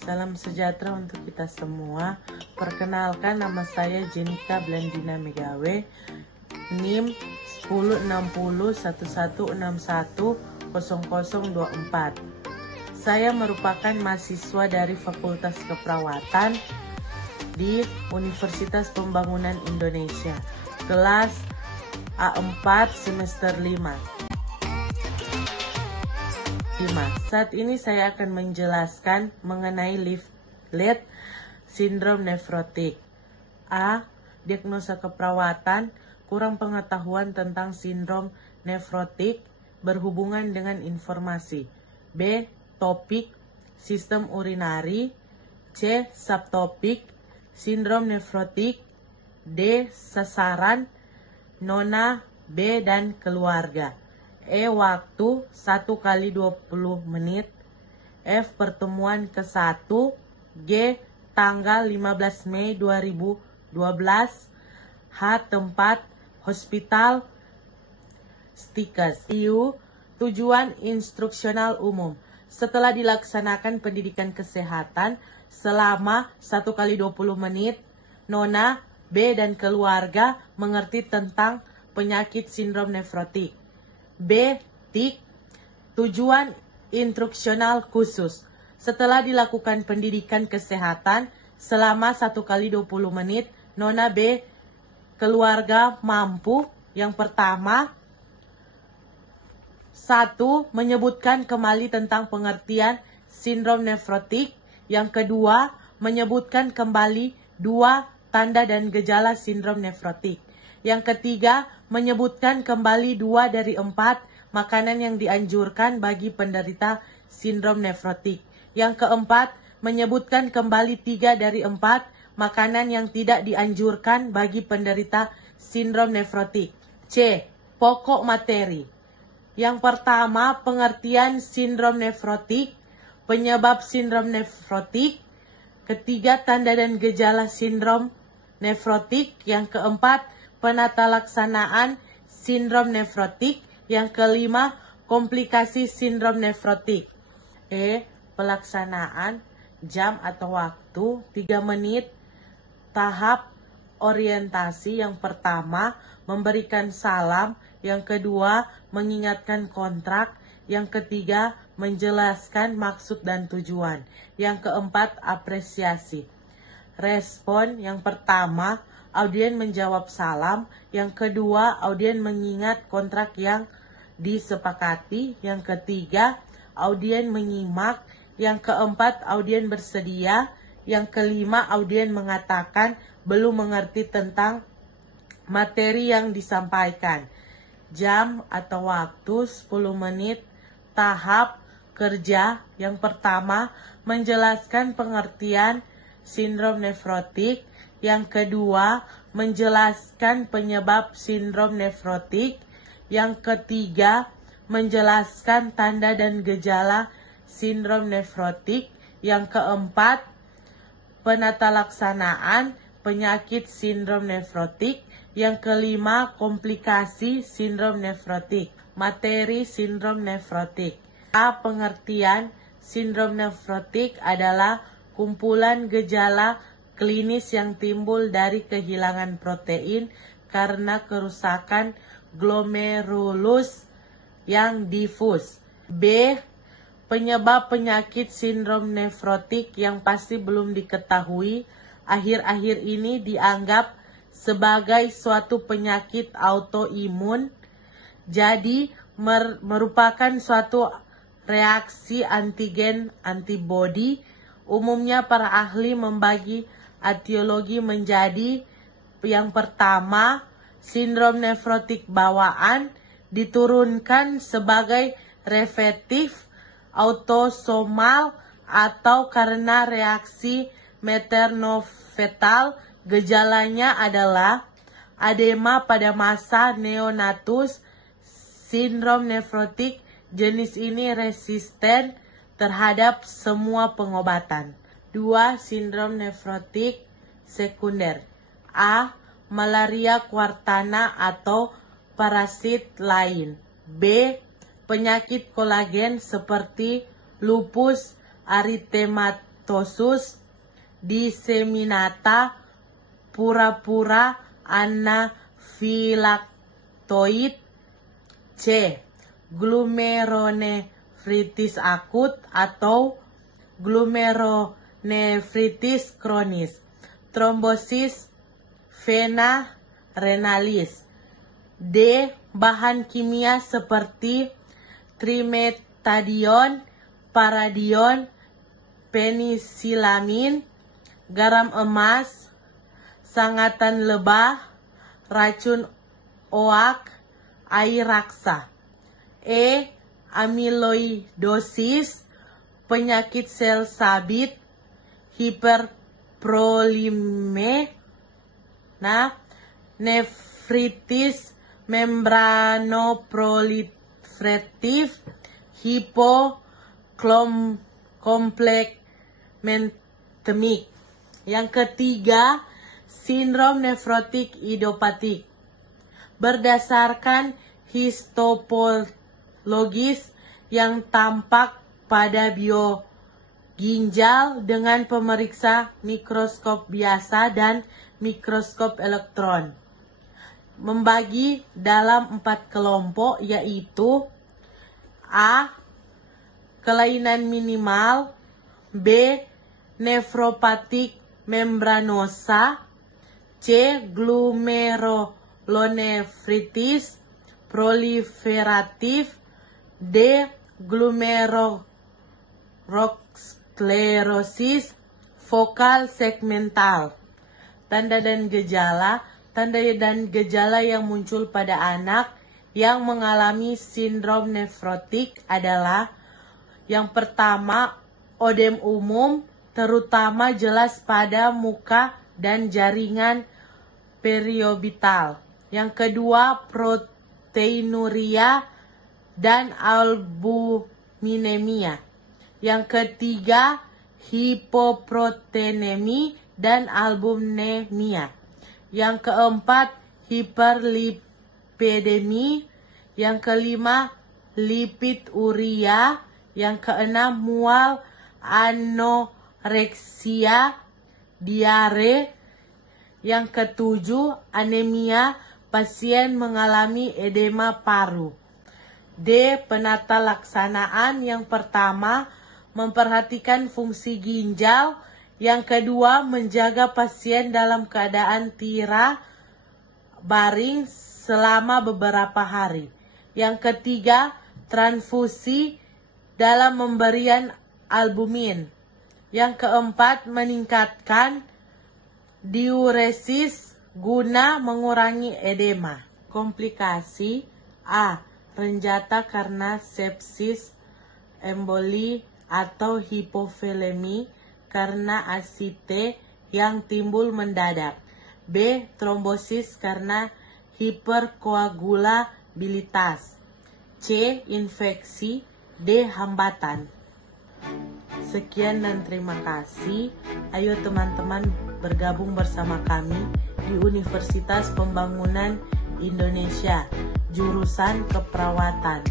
Salam sejahtera untuk kita semua. Perkenalkan, nama saya Jenita Blandina Megawe, NIM 106011610024. Saya merupakan mahasiswa dari Fakultas Keperawatan di Universitas Pembangunan Indonesia, kelas A4 semester 5. Saat ini saya akan menjelaskan mengenai lead sindrom nefrotik. A. Diagnosa keperawatan, kurang pengetahuan tentang sindrom nefrotik berhubungan dengan informasi. B. Topik, sistem urinari. C. Subtopik, sindrom nefrotik. D. Sasaran, nona, B, dan keluarga. E. Waktu 1x20 menit. F. Pertemuan ke-1. G. Tanggal 15 Mei 2012. H. Tempat, hospital, Stikes. I. Tujuan instruksional umum. Setelah dilaksanakan pendidikan kesehatan selama 1x20 menit, nona, B, dan keluarga mengerti tentang penyakit sindrom nefrotik. B. Tujuan instruksional khusus. Setelah dilakukan pendidikan kesehatan selama 1x20 menit, nona, B, keluarga mampu. Yang pertama, 1. Menyebutkan kembali tentang pengertian sindrom nefrotik. Yang kedua, menyebutkan kembali 2 tanda dan gejala sindrom nefrotik. Yang ketiga, menyebutkan kembali 2 dari 4 makanan yang dianjurkan bagi penderita sindrom nefrotik. Yang keempat, menyebutkan kembali 3 dari 4 makanan yang tidak dianjurkan bagi penderita sindrom nefrotik. C. Pokok materi. Yang pertama, pengertian sindrom nefrotik, penyebab sindrom nefrotik. Ketiga, tanda dan gejala sindrom nefrotik. Yang keempat, penata laksanaan sindrom nefrotik. Yang kelima, komplikasi sindrom nefrotik. E. Pelaksanaan, jam atau waktu 3 menit. Tahap orientasi. Yang pertama, memberikan salam. Yang kedua, mengingatkan kontrak. Yang ketiga, menjelaskan maksud dan tujuan. Yang keempat, apresiasi. Respon. Yang pertama, audien menjawab salam. Yang kedua, audien mengingat kontrak yang disepakati. Yang ketiga, audien menyimak. Yang keempat, audien bersedia. Yang kelima, audien mengatakan belum mengerti tentang materi yang disampaikan. Jam atau waktu 10 menit. Tahap kerja. Yang pertama, menjelaskan pengertian sindrom nefrotik. Yang kedua, menjelaskan penyebab sindrom nefrotik. Yang ketiga, menjelaskan tanda dan gejala sindrom nefrotik. Yang keempat, penata laksanaan penyakit sindrom nefrotik. Yang kelima, komplikasi sindrom nefrotik. Materi sindrom nefrotik. A. Pengertian sindrom nefrotik adalah kumpulan gejala klinis yang timbul dari kehilangan protein karena kerusakan glomerulus yang difus. B. Penyebab penyakit sindrom nefrotik yang pasti belum diketahui. Akhir-akhir ini dianggap sebagai suatu penyakit autoimun, jadi merupakan suatu reaksi antigen antibodi. Umumnya para ahli membagi etiologi menjadi: yang pertama, sindrom nefrotik bawaan diturunkan sebagai refleksif, autosomal, atau karena reaksi maternofetal. Gejalanya adalah edema pada masa neonatus. Sindrom nefrotik jenis ini resisten terhadap semua pengobatan. 2. Sindrom nefrotik sekunder. A. Malaria kuartana atau parasit lain. B. Penyakit kolagen seperti lupus erythematosus, disseminata, pura-pura anafilaktoid. C. Glomerulonefritis akut atau glomerulonefritis kronis, trombosis vena renalis. D. Bahan kimia seperti trimetadion, paradion, penisilamin, garam emas, sangatan lebah, racun oak, air raksa. E. Amiloidosis, penyakit sel sabit, hiperprolime, nefritis membranoproliferatif, hipokomplementemik. Yang ketiga, sindrom nefrotik idiopatik. Berdasarkan histopatologis yang tampak pada bioginjal dengan pemeriksa mikroskop biasa dan mikroskop elektron. Membagi dalam 4 kelompok, yaitu A. Kelainan minimal, B. Nefropatik membranosa, C. Glomerulonefritis proliferatif, D. Glomerulosklerosis fokal segmental. Tanda dan gejala yang muncul pada anak yang mengalami sindrom nefrotik adalah: yang pertama, odem umum, terutama jelas pada muka dan jaringan periorbital. Yang kedua, proteinuria dan albuminemia. Yang ketiga, hipoproteinemi dan albuminemia. Yang keempat, hiperlipidemi. Yang kelima, lipiduria. Yang keenam, mual, anoreksia, diare. Yang ketujuh, anemia, pasien mengalami edema paru. D. Penata laksanaan. Yang pertama, memperhatikan fungsi ginjal. Yang kedua, menjaga pasien dalam keadaan tira baring selama beberapa hari. Yang ketiga, transfusi dalam pemberian albumin. Yang keempat, meningkatkan diuresis guna mengurangi edema. Komplikasi: A. Renjata karena sepsis, emboli, atau hipovolemi karena asite yang timbul mendadak. B. Trombosis karena hiperkoagulabilitas. C. Infeksi. D. Hambatan. Sekian dan terima kasih. Ayo teman-teman bergabung bersama kami di Universitas Pembangunan Indonesia, jurusan keperawatan.